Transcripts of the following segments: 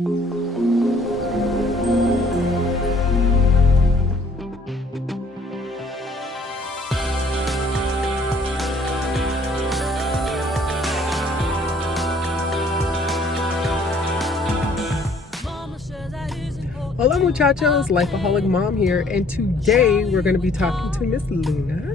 Hola muchachos, Life-A-Holic mom here, and today we're going to be talking to Miss Luna.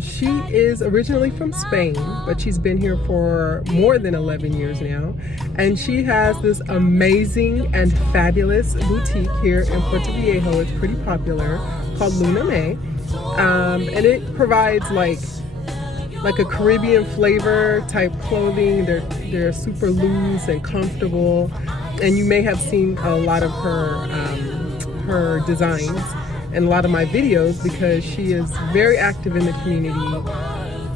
She is originally from Spain, but she's been here for more than 11 years now, and she has this amazing and fabulous boutique here in Puerto Viejo. It's pretty popular, called Luna May, and it provides like a Caribbean flavor type clothing. They're super loose and comfortable, and you may have seen a lot of her designs in a lot of my videos because she is very active in the community,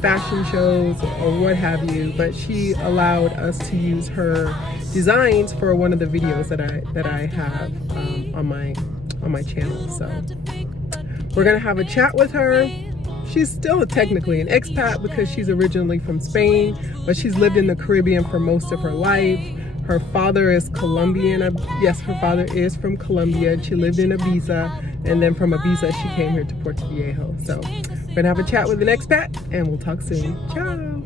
fashion shows or what have you. But she allowed us to use her designs for one of the videos that I have on my channel. So we're gonna have a chat with her. She's still technically an expat because she's originally from Spain, but she's lived in the Caribbean for most of her life. Her father is Colombian. Yes, her father is from Colombia. She lived in Ibiza, and then from Ibiza she came here to Puerto Viejo. So we're gonna have a chat with an expat, and we'll talk soon. Ciao.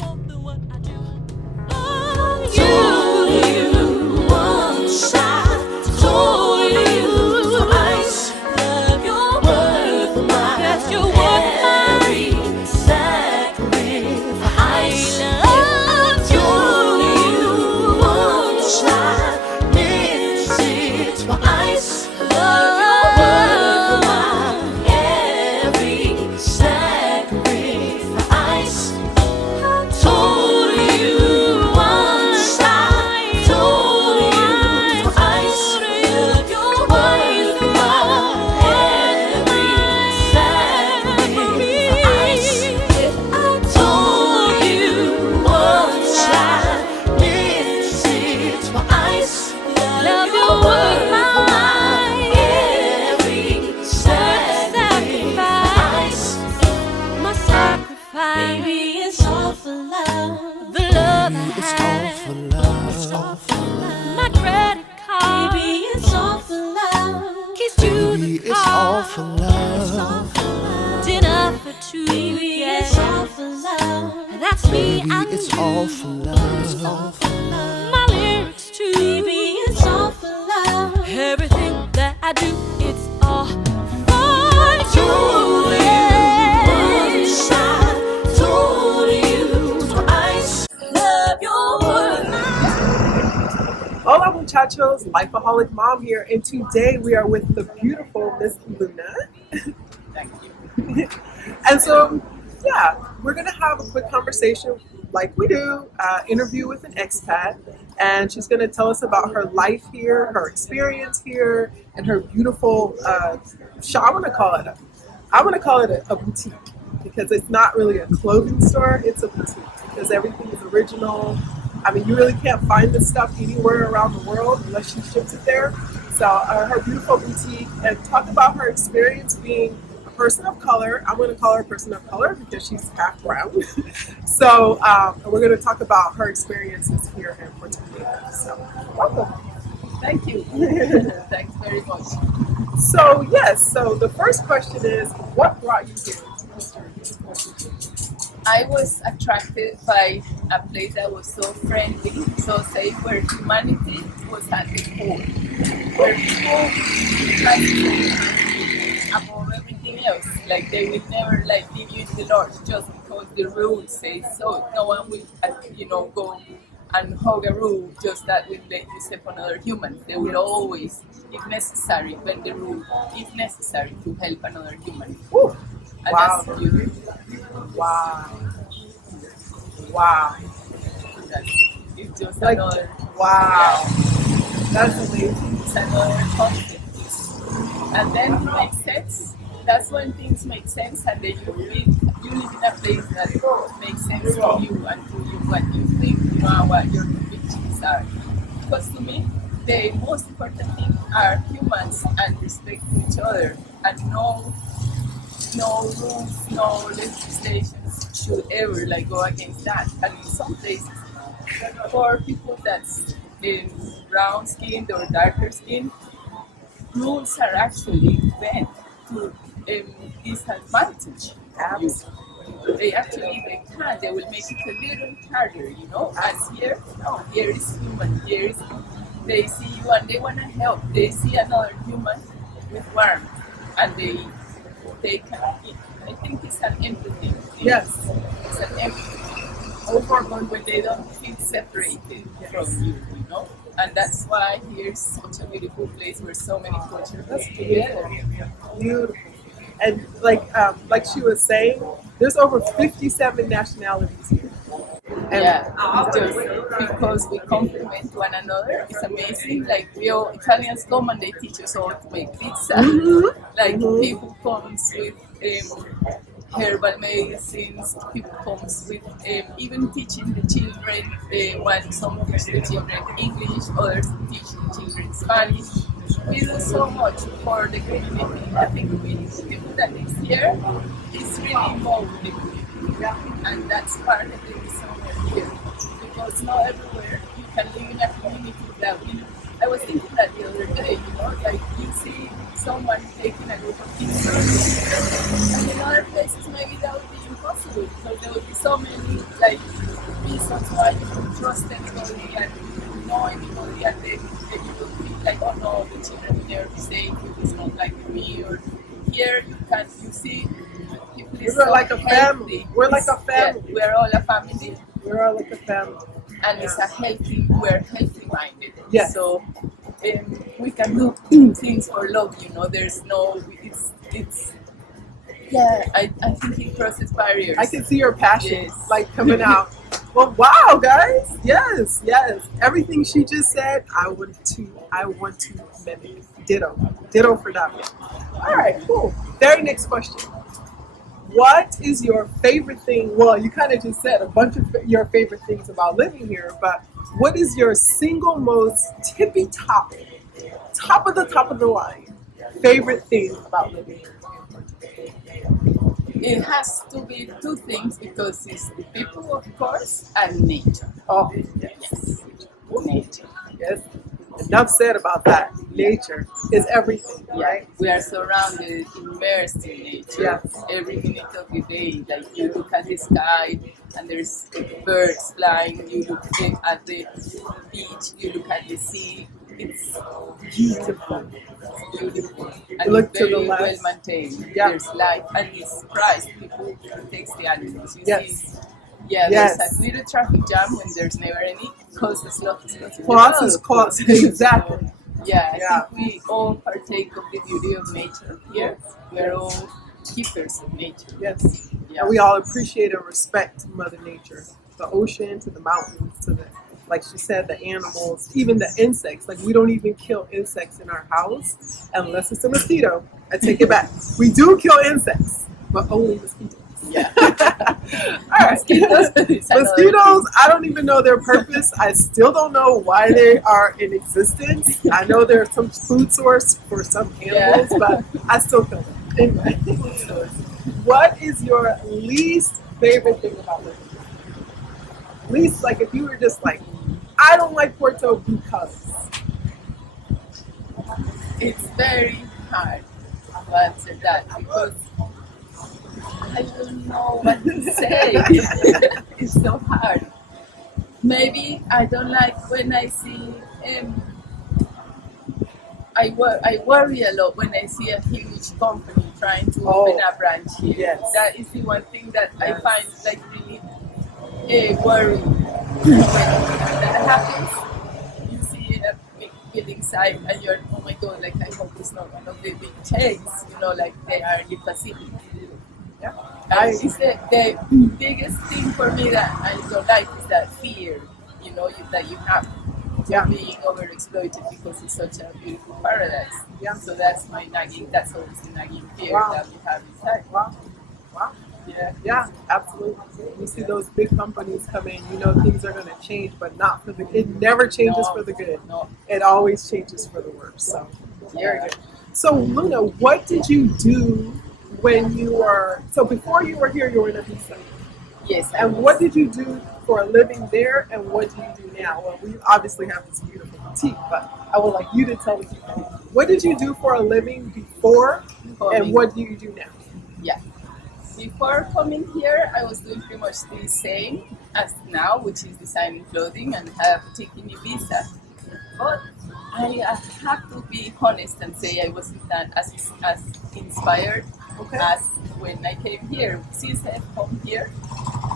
That's me, baby, it's all for love. My lyrics too, baby, it's all for love. Everything that I do, it's all for you. Told you twice, love your word. Hola muchachos, Life-A-Holic mom here, and today we are with the beautiful Miss Luna. Thank you. And so, yeah, we're gonna have a quick conversation like we do, interview with an expat, and she's gonna tell us about her life here, her experience here, and her beautiful shop. I wanna call it a boutique, because it's not really a clothing store, it's a boutique, because everything is original. I mean, you really can't find this stuff anywhere around the world unless she ships it there. So her beautiful boutique, and talk about her experience being person of color. I'm going to call her a person of color because she's half brown. So we're going to talk about her experiences here in Puerto Rico. So welcome. Thank you. Thanks very much. So yes, so the first question is, what brought you here to Costa Rica? I was attracted by a place that was so friendly, so safe, where humanity was at the core, where people above everything else. Like, they will never leave you in the lurch just because the rules say so. No one will, go and hug a rule just that will let you step on another human. They will always, if necessary, bend the rule, if necessary, to help another human. Woo. And Wow. that's beautiful. Wow. It's just Like, another. wow. Yeah. That's amazing. It's another concept. And then it makes sense. That's when things make sense, and then you live in a place that makes sense to you and to you, what you think, and what your convictions are. Because to me, the most important thing are humans and respecting each other, and no rules, no legislations should ever go against that. And in some places, for people that's brown skinned or darker skin, rules are actually bent to disadvantage you. They will make it a little harder, And here, no, here is human. They see you and they want to help. They see another human with warmth, and they can. I think it's an empathy thing. Yes. It's an empathy overload when they don't feel separated from you. And that's why here's such a beautiful place where so many cultures are together. Beautiful. And like she was saying, there's over 57 nationalities here. And just because we complement one another, it's amazing. Like Italians come and they teach us how to make pizza. People comes with herbal medicines. People comes with even teaching the children. Some teach the children English, others teach the children Spanish. We do so much for the community. I think the people that lives here is really involved with the community, and that's part of the reason we're here. Because not everywhere you can live in a community that I was thinking that the other day, like you see someone taking a group of kids, and in other places maybe that would be impossible because there would be so many reasons why you don't trust anybody and know anybody, and then you will feel like, oh no, the children will never be safe if it's not like me. Or here you see people is we're like a family. We're like a family. Yeah, we're all a family. We're all like a family. And it's we're healthy minded. Yes. So we can do things for love, there's no, it's I think it crosses barriers. I can see your passion Yes. Coming out. Well, wow, guys. Yes. Everything she just said, I want to mimic. Ditto for that one. All right, cool. Very next question. What is your favorite thing? Well, you kind of just said a bunch of your favorite things about living here, but what is your single most tippy top of the line favorite thing about living here? It has to be two things because it's the people, of course, and nature. Oh, Yes. Nature. yes. Enough said about that. Nature is everything, right? We are surrounded, immersed in nature. Yes. Every minute of the day, you look at the sky and there's birds flying. You look at the beach. You look at the sea. It's beautiful. It's beautiful. And Look it's to the very left. well maintained. Yeah. There's life and it's priced. People take the animals. You Yes. see. Yeah, Yes. there's a little traffic jam when there's never any. Causes lots of Costs. Exactly. Yeah, I Yeah. think we all partake of the beauty of nature here. We're all keepers of nature. Yes. Yeah. And we all appreciate and respect Mother Nature. The ocean, to the mountains, to the, like she said, the animals, even the insects. We don't even kill insects in our house unless it's a mosquito. I take it back. We do kill insects, but only mosquitoes. Yeah. All right. Mosquitoes. Mosquitoes, I don't even know their purpose. I still don't know why they are in existence. I know they're some food source for some animals, but I still kill them. Anyway, what is your least favorite thing about living here? Least, if you were just I don't like Puerto because. It's very hard to answer that because I don't know what to say. It's so hard. Maybe I don't like when I see. I worry a lot when I see a huge company trying to open a branch here. Yes. That is the one thing that I find really worrying. When that happens, you see a big building site and you're, oh my god, I hope it's not one of the big chains, they are in the Pacific. Yeah. It's the biggest thing for me that I don't like is that fear, that you have of being overexploited because it's such a beautiful paradise. Yeah. So that's always the nagging fear that we have inside. Wow. Yeah, absolutely. You see those big companies come in, things are going to change, but not for the. It never changes for the good. No. It always changes for the worse. So very good. So Luna, what did you do when you were? So before you were here, you were in Ibiza. Yes. And what did you do for a living there, and what do you do now? Well, we obviously have this beautiful critique, but I would like you to tell me. What did you do for a living before, and what do you do now? Yeah. Before coming here, I was doing pretty much the same as now, which is designing clothing and have taken Ibiza. But I have to be honest and say I wasn't that as inspired as when I came here. Since I've come here,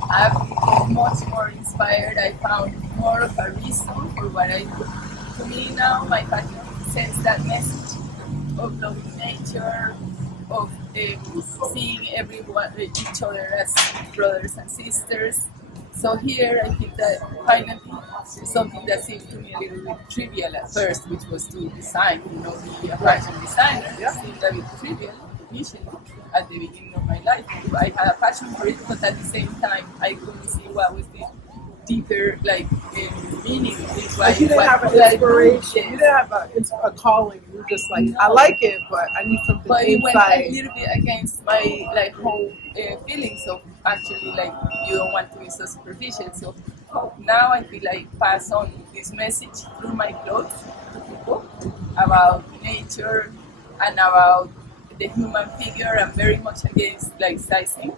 I've been much more inspired. I found more of a reason for what I do. To me now, my passion sends that message of loving nature, of seeing everyone, each other as brothers and sisters. So here I think that finally something that seemed to me a little bit trivial at first, which was to design, be a fashion designer, seemed a bit trivial initially at the beginning of my life. I had a passion for it, but at the same time I couldn't see what was the deeper meaning. Like you didn't have an inspiration, you didn't have a calling. You were just like, I like it, but I need something but inside. It went a little bit against my whole feelings of actually you don't want to be so superficial. So now I feel like pass on this message through my clothes to people about nature and about the human figure. I'm very much against sizing.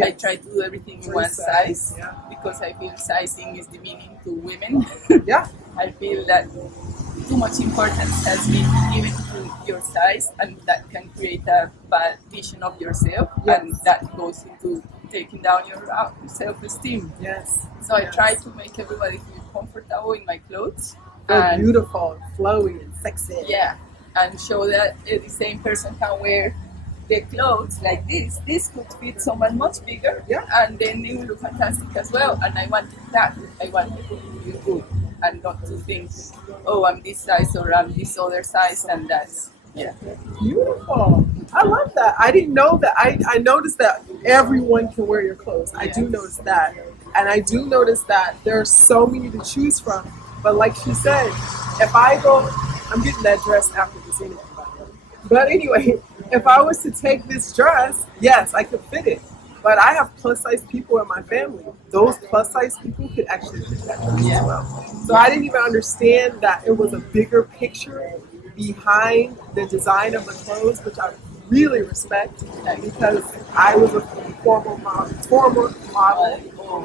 I try to do everything in one size because I feel sizing is demeaning to women. I feel that too much importance has been given to your size, and that can create a bad vision of yourself, and that goes into taking down your self-esteem. So I try to make everybody feel comfortable in my clothes. And beautiful, flowy, and sexy. And show that the same person can wear the clothes like this. This could fit someone much bigger, and then they will look fantastic as well. And I wanted that. I wanted to feel good and not to think, oh, I'm this size or I'm this other size, and that's beautiful. I love that. I didn't know that. I noticed that everyone can wear your clothes. I do notice that, and I do notice that there are so many to choose from. But like she said, if I go, I'm getting that dress after this interview. But anyway, if I was to take this dress, yes, I could fit it. But I have plus size people in my family. Those plus size people could actually fit that dress as well. So I didn't even understand that it was a bigger picture behind the design of the clothes, which I really respect, because I was a former model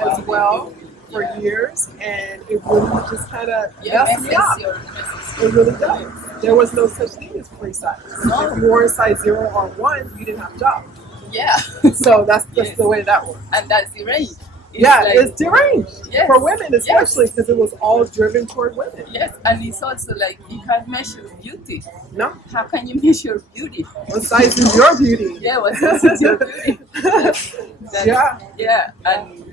as well for years, and it really just kind of messed me up. It really does. There was no such thing as free size. If you were a size 0 or 1, you didn't have a job. So that's the way that works. And that's the range. It's deranged for women, especially because it was all driven toward women. And it's also you can't measure beauty. No. How can you measure beauty? What size is your beauty? What size is your beauty? And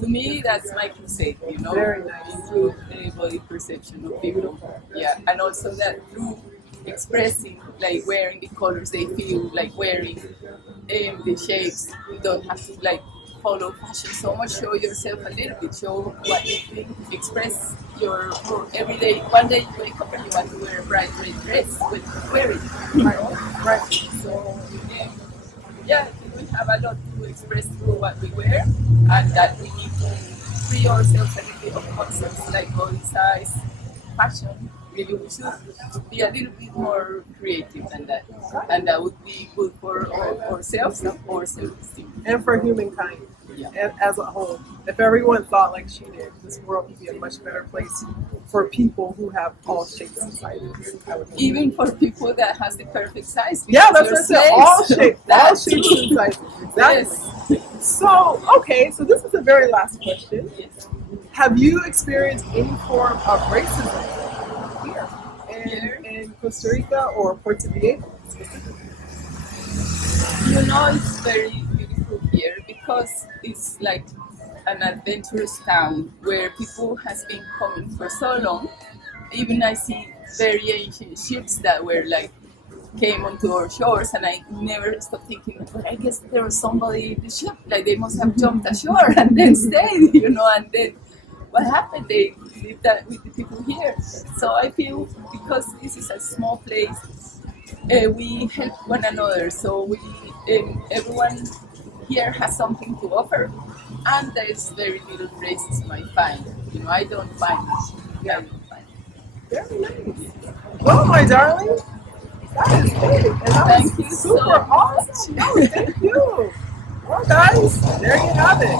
to me, that's my crusade, Very nice. Improve the body perception of people. And also that through expressing, wearing the colors they feel like wearing, the shapes. You don't have to follow fashion so much. Show yourself a little bit. Show what you think. Express your every day. One day you wake up and you want to wear a bright red dress, but wear it. Right. So we have a lot to express through what we wear, and that we need to free ourselves a little bit of concepts like body size, fashion. Maybe we should be a little bit more creative than that, and that would be good for ourselves and our self-esteem. And for humankind as a whole. If everyone thought like she did, this world would be a much better place for people who have all shapes and sizes. Even for people that has the perfect size. That's what I said. All shapes and sizes. Exactly. So, so this is the very last question. Have you experienced any form of racism here in Costa Rica or Puerto Viejo specifically? It's very beautiful here because it's like an adventurous town where people has been coming for so long. Even I see very ancient ships that were came onto our shores, and I never stopped thinking, but I guess there was somebody in the ship, they must have jumped ashore and then stayed, and then what happened? They did that with the people here. So I feel because this is a small place, we help one another. So everyone here has something to offer, and there is very little racism I find. I don't find it. Very nice. Well, my darling, that is big. And that Thank was you super so much. awesome. No, thank you. Well, guys, there you have it.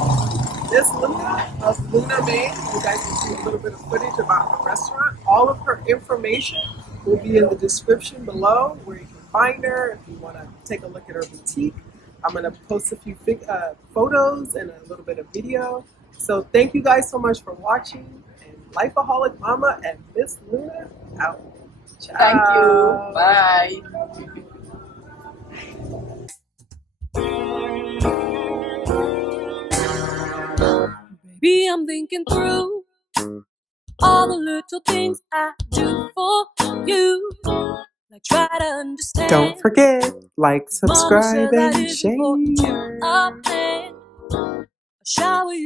Miss Luna of Luna Maine. You guys can see a little bit of footage about her restaurant. All of her information will be in the description below where you can find her if you want to take a look at her boutique. I'm going to post a few photos and a little bit of video. So thank you guys so much for watching. And Life-A-Holic Mama and Miss Luna out. Ciao. Thank you. Bye. Baby, I'm thinking through all the little things I do for you. Like try to understand. Don't forget, like, Mama subscribe, said that and is important to share. a man. I shower you.